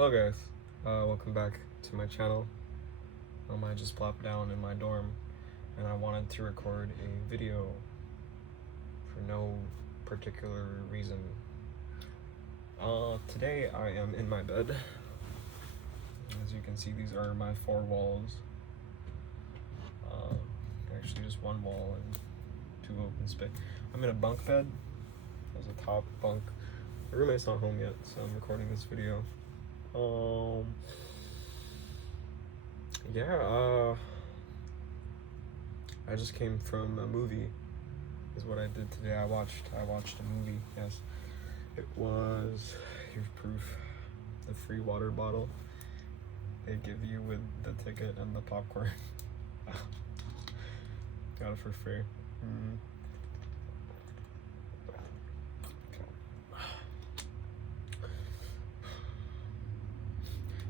Hello guys, welcome back to my channel. I just plopped down in my dorm and I wanted to record a video for no particular reason. Today I am in my bed. As you can see, these are my four walls. Actually just one wall and two open space. I'm in a bunk bed. There's a top bunk. My roommate's not home yet, so I'm recording this video. I just came from a movie, is what I did today. I watched a movie, yes. It was, here's proof, the free water bottle they give you with the ticket and the popcorn. Got it for free.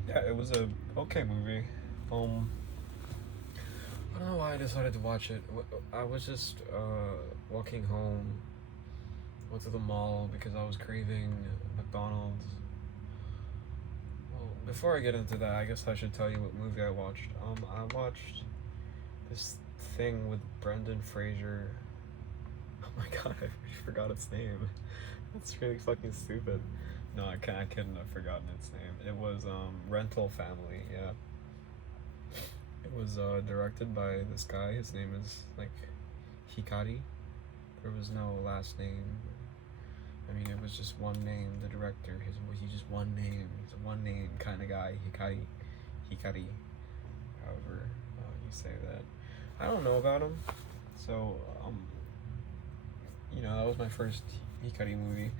Yeah, it was a okay movie. I don't know why I decided to watch it. I was just walking home, went to the mall because I was craving McDonald's. Well, before I get into that, I guess I should tell you what movie I watched. I watched this thing with Brendan Fraser. Oh my god, I forgot its name. That's really fucking stupid. No, I couldn't have forgotten its name. It was Rental Family, yeah. It was directed by this guy. His name is like Hikari. There was no last name. I mean, it was just one name. The director, he's just one name. He's a one name kind of guy. Hikari. However you say that. I don't know about him. So that was my first Hikari movie.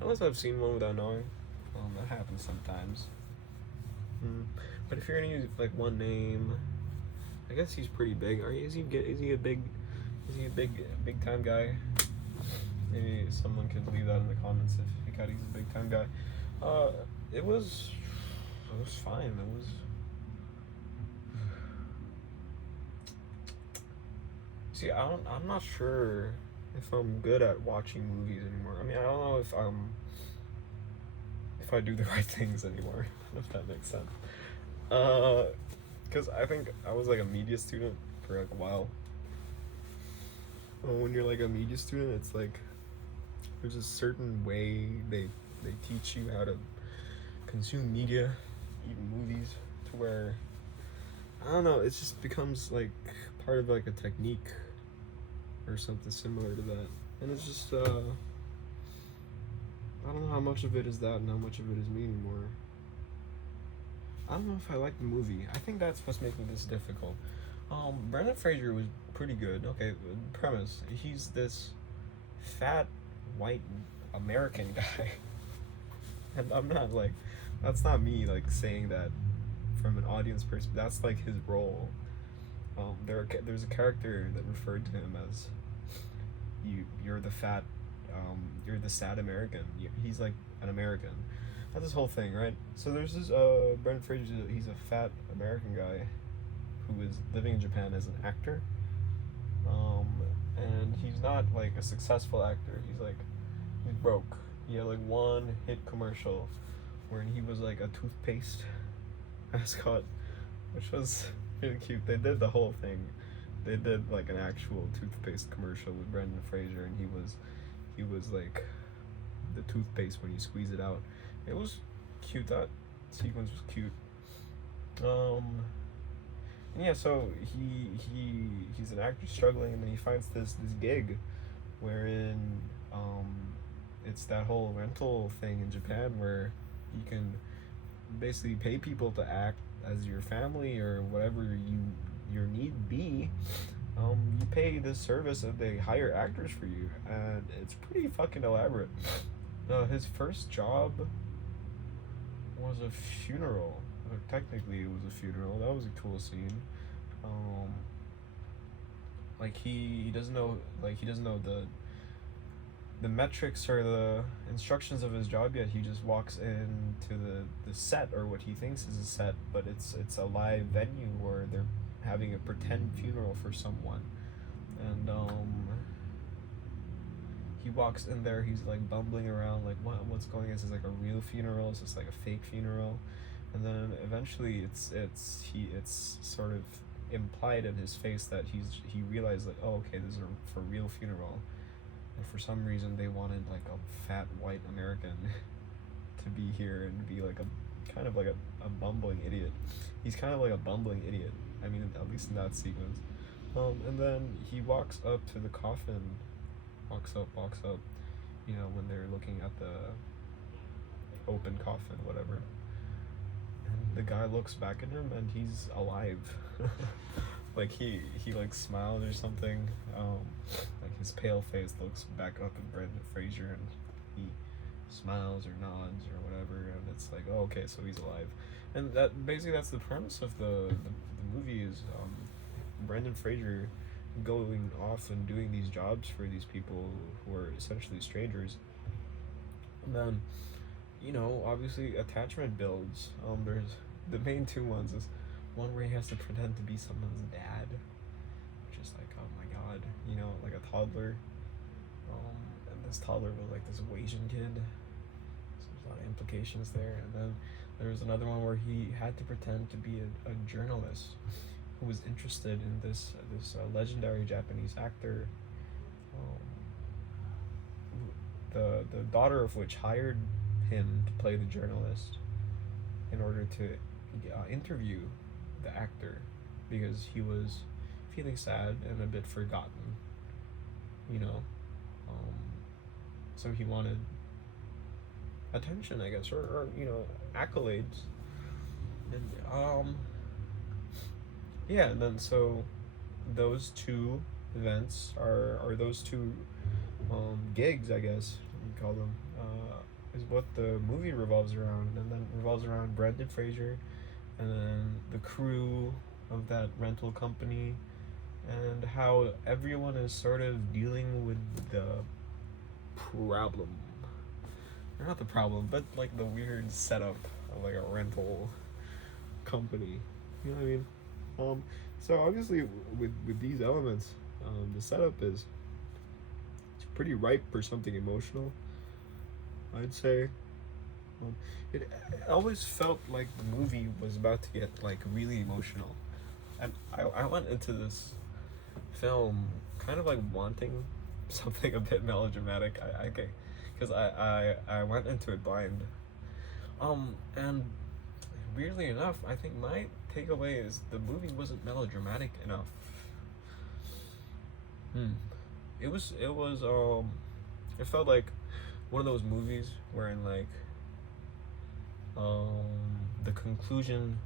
Unless I've seen one without knowing. That happens sometimes. But if you're gonna use like one name, I guess he's pretty big. Is he a big time guy? Maybe someone could leave that in the comments if Hikari's a big time guy. It was fine. See, I'm not sure if I'm good at watching movies anymore. I mean, I don't know if I do the right things anymore, if that makes sense. Because I think I was like a media student for like a while. When you're like a media student, it's like there's a certain way they teach you how to consume media, even movies, to where I don't know, it just becomes like part of like a technique or something similar to that. And it's just I don't know how much of it is that and how much of it is me anymore. I don't know if I like the movie. I think that's what's making this difficult. Brendan Fraser was pretty good. Okay, premise. He's this fat, white American guy. And I'm not like, that's not me like saying that from an audience perspective. That's like his role. There's a character that referred to him as you're the fat, you're the sad American. He's like an American. That's his whole thing, right? So there's this Brendan Fraser. He's a fat American guy who is living in Japan as an actor, and he's not like a successful actor. He's broke. He had like one hit commercial where he was like a toothpaste mascot, which was really cute. They did the whole thing. They did like an actual toothpaste commercial with Brendan Fraser, and he was like the toothpaste when you squeeze it out. It was cute. That sequence was cute. Yeah, so he's an actor struggling, and then he finds this gig wherein it's that whole rental thing in Japan where you can basically pay people to act as your family or whatever your need be. You pay this service and they hire actors for you, and it's pretty fucking elaborate. His first job was a funeral. Technically it was a funeral. That was a cool scene. Like he doesn't know the metrics or the instructions of his job yet. He just walks into the set, or what he thinks is a set, but it's a live venue where they're having a pretend funeral for someone. And he walks in there, he's like bumbling around like what's going on? Is this like a real funeral? Is this like a fake funeral? and then eventually it's sort of implied in his face that he realized like, oh, okay, this is for real funeral, and for some reason they wanted like a fat white American to be here and be like a kind of like a bumbling idiot. He's kind of like a bumbling idiot. I mean, at least in that sequence. And then he walks up to the coffin, walks up, you know, when they're looking at the open coffin, whatever. And the guy looks back at him and he's alive. Like he like smiled or something. Like his pale face looks back up at Brendan Fraser and he smiles or nods or whatever, and it's like, oh, okay, so he's alive. And that basically that's the premise of the movie is Brendan Fraser going off and doing these jobs for these people who are essentially strangers. And then, you know, obviously attachment builds. There's the main two ones is one where he has to pretend to be someone's dad, which is like, oh my god, you know, like a toddler. And this toddler was like this Asian kid. So there's a lot of implications there. And then there was another one where he had to pretend to be a journalist who was interested in this legendary Japanese actor, the daughter of which hired him to play the journalist in order to interview the actor because he was feeling sad and a bit forgotten, you know. So he wanted attention, I guess, or you know, accolades. And yeah, and then so those two events are those two gigs, I guess you call them, is what the movie revolves around, and then revolves around Brendan Fraser and then the crew of that rental company and how everyone is sort of dealing with the problem, or not the problem, but like the weird setup of like a rental company, you know what I mean? So obviously with these elements, the setup is it's pretty ripe for something emotional, I'd say. It always felt like the movie was about to get like really emotional, and I went into this film kind of like wanting something a bit melodramatic. Because I went into it blind, and weirdly enough, I think my takeaway is the movie wasn't melodramatic enough. It felt like one of those movies wherein like the conclusion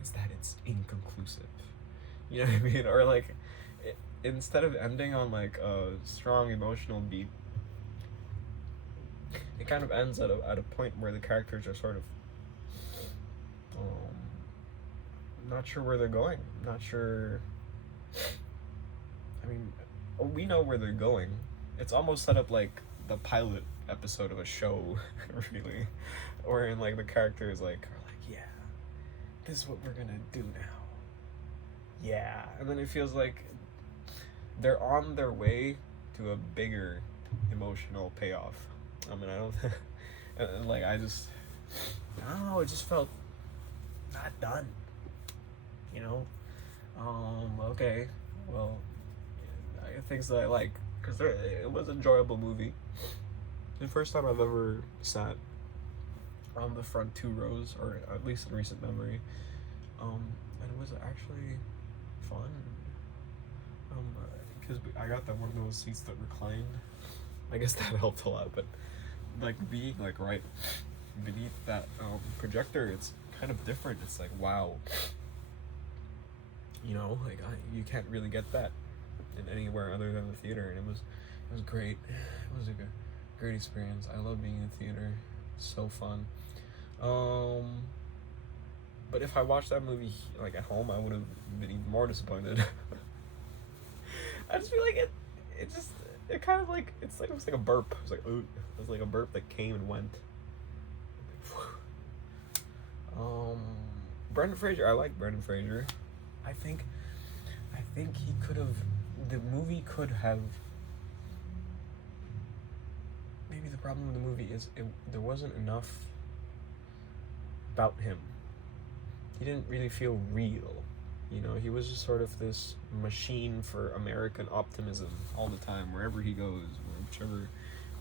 is that it's inconclusive, you know what I mean, or like instead of ending on like a strong emotional beat, it kind of ends at a point where the characters are sort of not sure where they're going, not sure. I mean, we know where they're going. It's almost set up like the pilot episode of a show, really, wherein like the characters are like, yeah, this is what we're gonna do now. Yeah, and then it feels like they're on their way to a bigger emotional payoff. I mean, I don't, and like I don't know. It just felt not done. You know. Okay. Well, things that I like, because it was an enjoyable movie. The first time I've ever sat on the front two rows, or at least in recent memory, and it was actually fun. Because I got that one of those seats that reclined. I guess that helped a lot, but like being like right beneath that projector, it's kind of different. It's like, wow, you know, like you can't really get that in anywhere other than the theater, and it was great. It was a great experience. I love being in theater. It's so fun. But if I watched that movie like at home, I would have been even more disappointed. I just feel like it kind of like it was like a burp. It was like, ooh, it was like a burp that came and went. Brendan Fraser, I like Brendan Fraser. I think he could have, the movie could have, maybe the problem with the movie is there wasn't enough about him. he didn't really feel real. You know, he was just sort of this machine for American optimism all the time, wherever he goes, whichever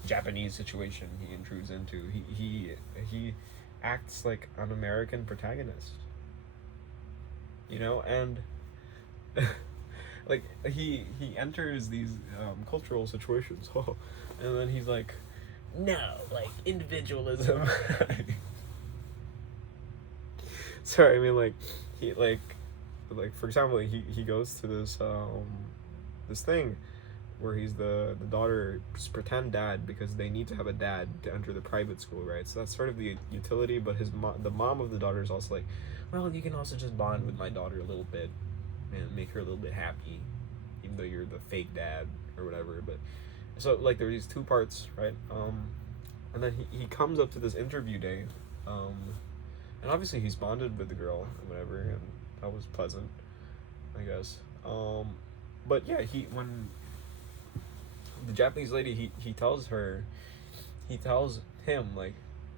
Japanese situation he intrudes into. He acts like an American protagonist. You know, and like he enters these cultural situations, and then he's like, no, like individualism. Sorry, I mean he like for example, he goes to this thing where he's the daughter's pretend dad because they need to have a dad to enter the private school, right? So that's sort of the utility, but the mom of the daughter is also like, well, you can also just bond with my daughter a little bit and make her a little bit happy, even though you're the fake dad or whatever. But so like there are these two parts, right? And then he comes up to this interview day, and obviously he's bonded with the girl and whatever, and that was pleasant, I guess. But yeah, when the Japanese lady, he tells him like,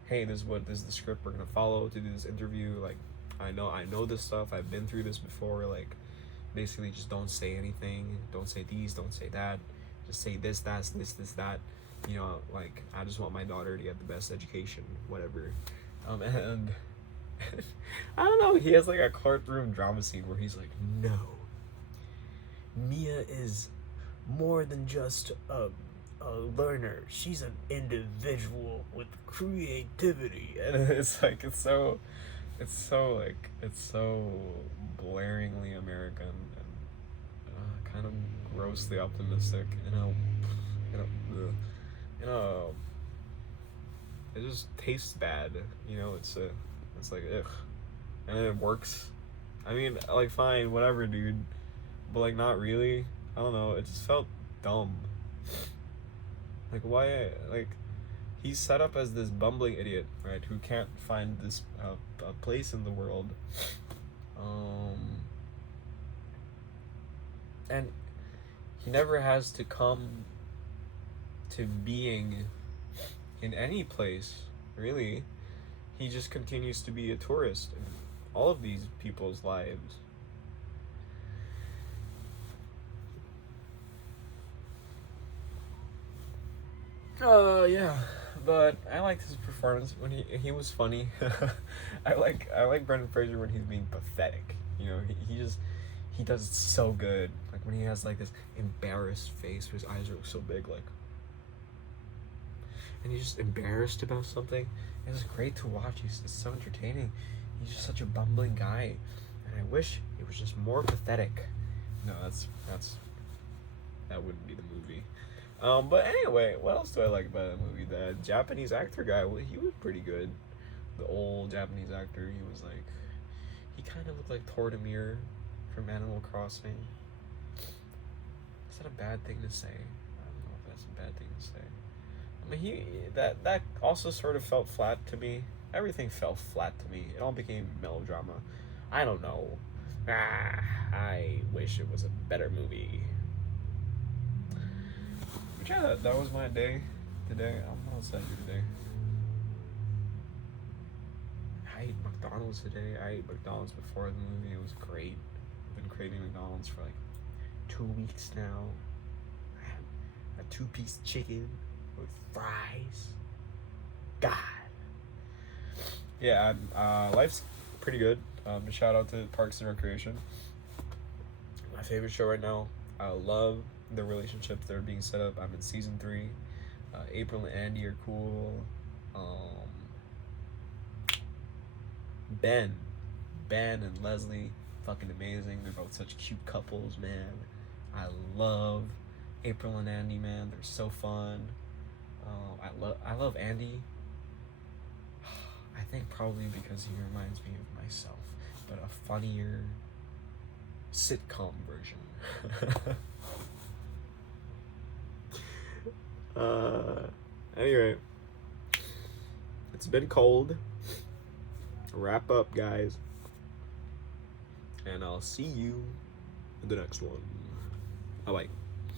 hey, this is the script we're gonna follow to do this interview. Like, I know this stuff, I've been through this before. Like, basically just don't say anything, don't say these, don't say that, just say this, that, you know, like, I just want my daughter to get the best education, whatever. And I don't know, he has like a courtroom drama scene where he's like, no, Mia is more than just a learner. She's an individual with creativity. And it's like, it's so blaringly American and kind of grossly optimistic. It just tastes bad. You know, it's like, ugh. And then it works. I mean, like, fine, whatever, dude. But like, not really. I don't know. It just felt dumb. Like, why? Like, he's set up as this bumbling idiot, right? Who can't find this a place in the world. And he never has to come to being in any place, really. He just continues to be a tourist in all of these people's lives. Yeah, but I liked his performance when he was funny. I like Brendan Fraser when he's being pathetic. You know, he does it so good. Like when he has like this embarrassed face, where his eyes are so big, like, and he's just embarrassed about something. It was great to watch. It's so entertaining. He's just such a bumbling guy, and I wish it was just more pathetic. No, that wouldn't be the movie. But anyway, what else do I like about that movie? The Japanese actor guy, well, he was pretty good. The old Japanese actor, he kind of looked like Tortimir from Animal Crossing. Is that a bad thing to say? I don't know if that's a bad thing to say. I mean, that also sort of felt flat to me. Everything felt flat to me. It all became melodrama. I don't know. I wish it was a better movie. But yeah, that was my day today. What else did I do today? I ate McDonald's today. I ate McDonald's before the movie. It was great. I've been craving McDonald's for like 2 weeks now. I had a 2-piece chicken with fries. God. Yeah, life's pretty good. Shout out to Parks and Recreation. My favorite show right now. I love the relationships that are being set up. I'm in season 3. April and Andy are cool. Ben and Leslie, fucking amazing. They're both such cute couples, man. I love April and Andy, man. They're so fun. I love Andy. I think probably because he reminds me of myself, but a funnier sitcom version. Anyway, it's been cold. Wrap up, guys, and I'll see you in the next one. Bye bye.